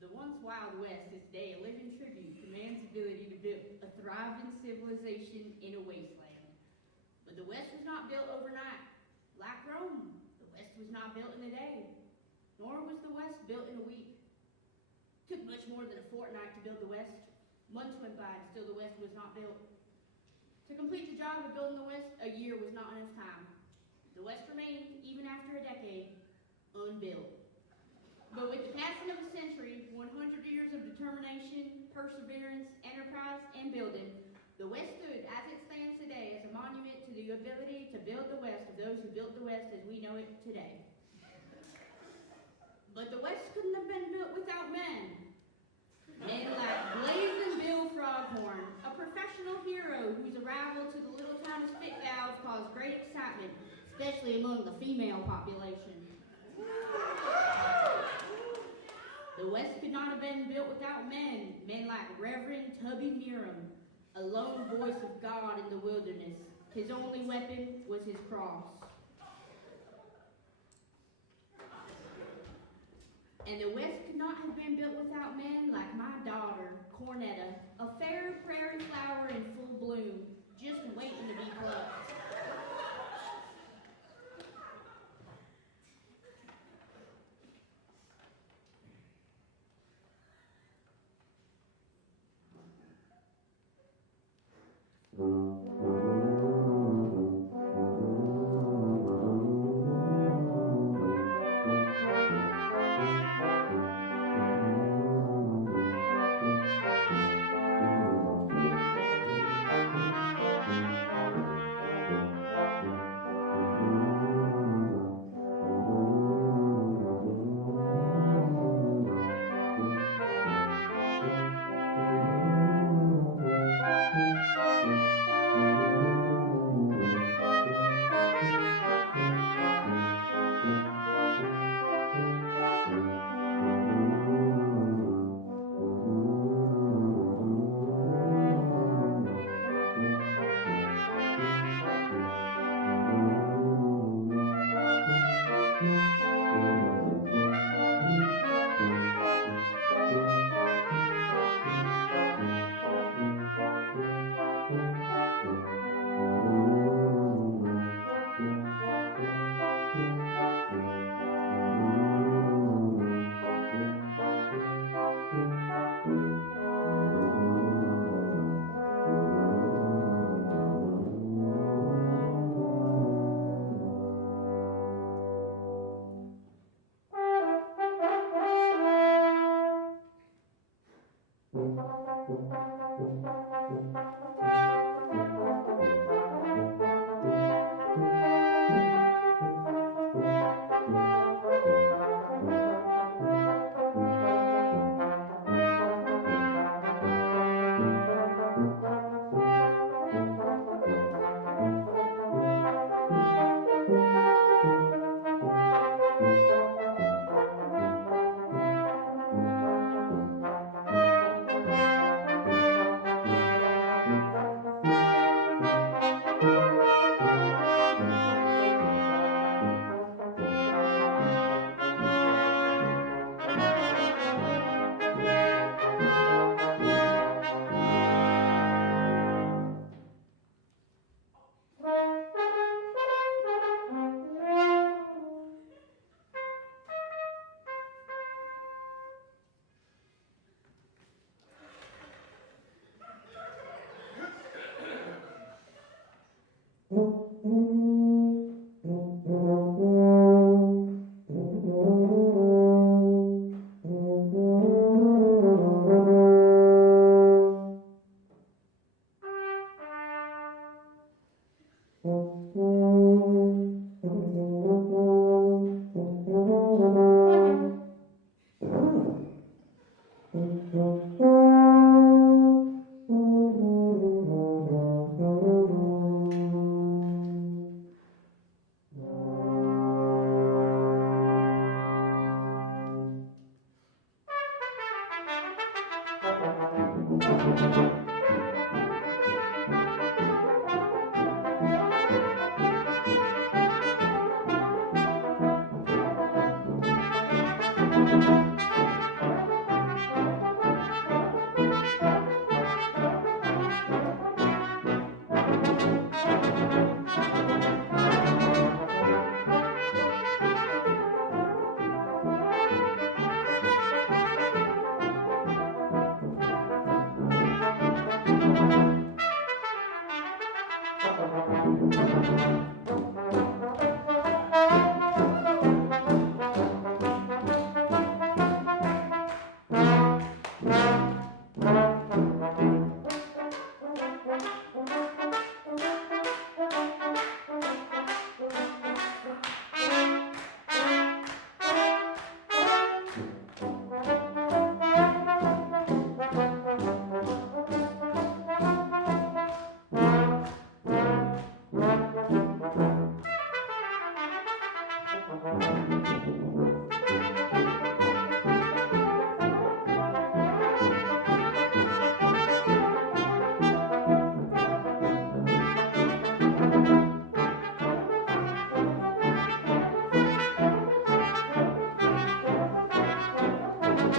The once Wild West is today a living tribute to man's ability to build a thriving civilization in a wasteland. But the West was not built overnight. Like Rome, the West was not built in a day, nor was the West built in a week. It took much more than a fortnight to build the West. Months went by and still the West was not built. To complete the job of building the West, a year was not enough time. The West remained, even after a decade, unbuilt. But with the passing of a century, 100 years of determination, perseverance, enterprise, and building, the West stood as it stands today as a monument to the ability to build the West of those who built the West as we know it today. But the West couldn't have been built without men. Men like Blazing Bill Froghorn, a professional hero whose arrival to the little town of Spitfire caused great excitement, especially among the female population. The West could not have been built without men like Reverend Tubby Needham, a lone voice of God in the wilderness. His only weapon was his cross. And the West could not have been built without men like my daughter, Cornetta, a fair prairie flower in full bloom, just waiting to be plucked.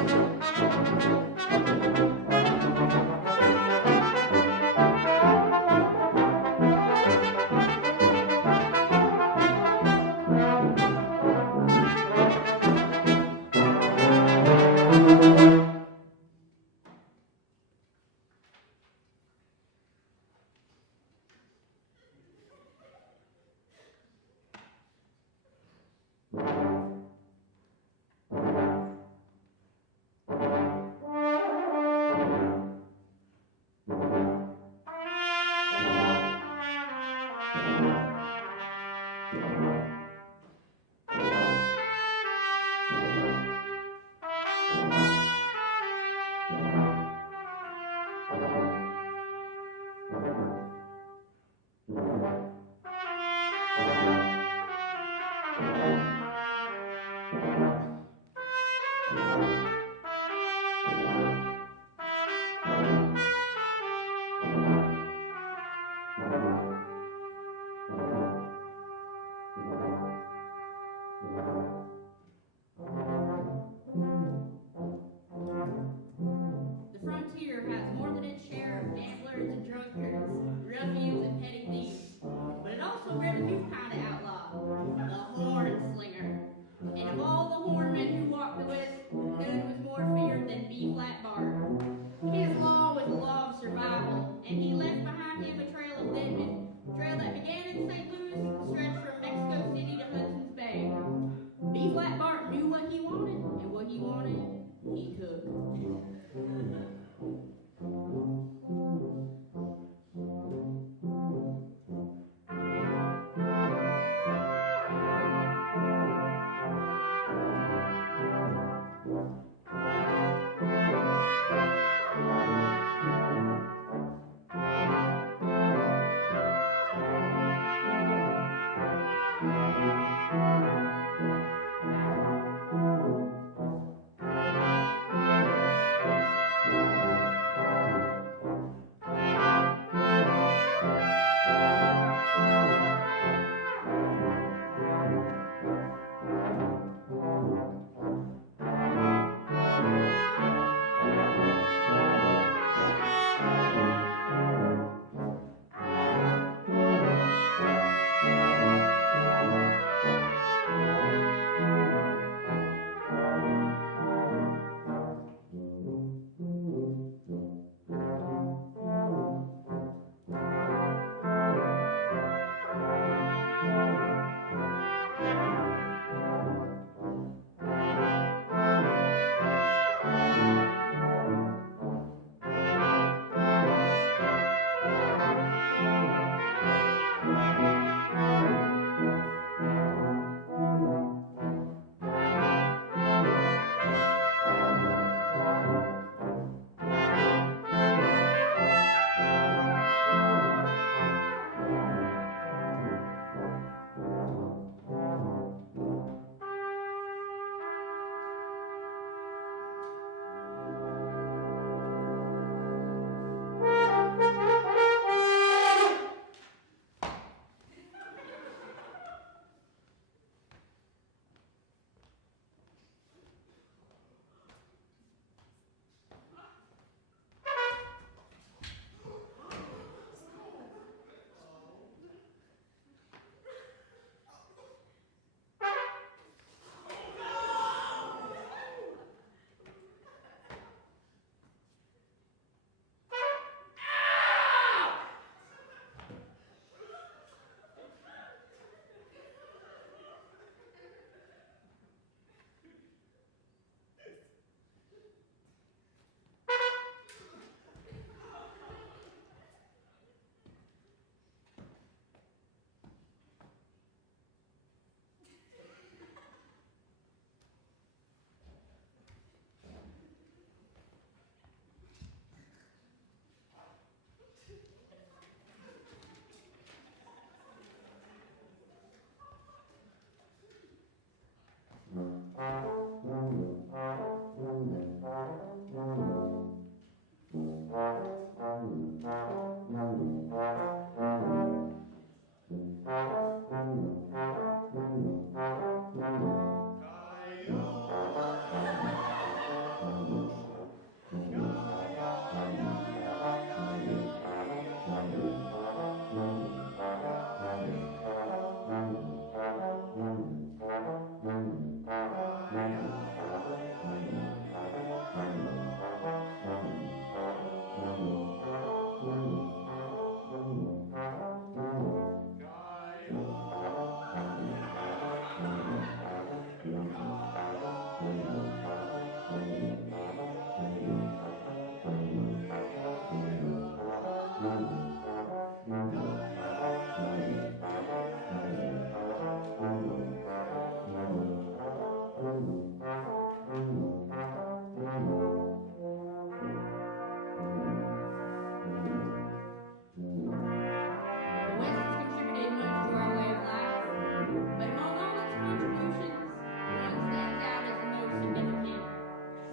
The frontier has more than its share of gamblers and drunkards, ruffians and petty thieves, but it also bred a new kind of outlaw, the horn slinger. And of all the hornmen who walk the West, none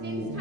Things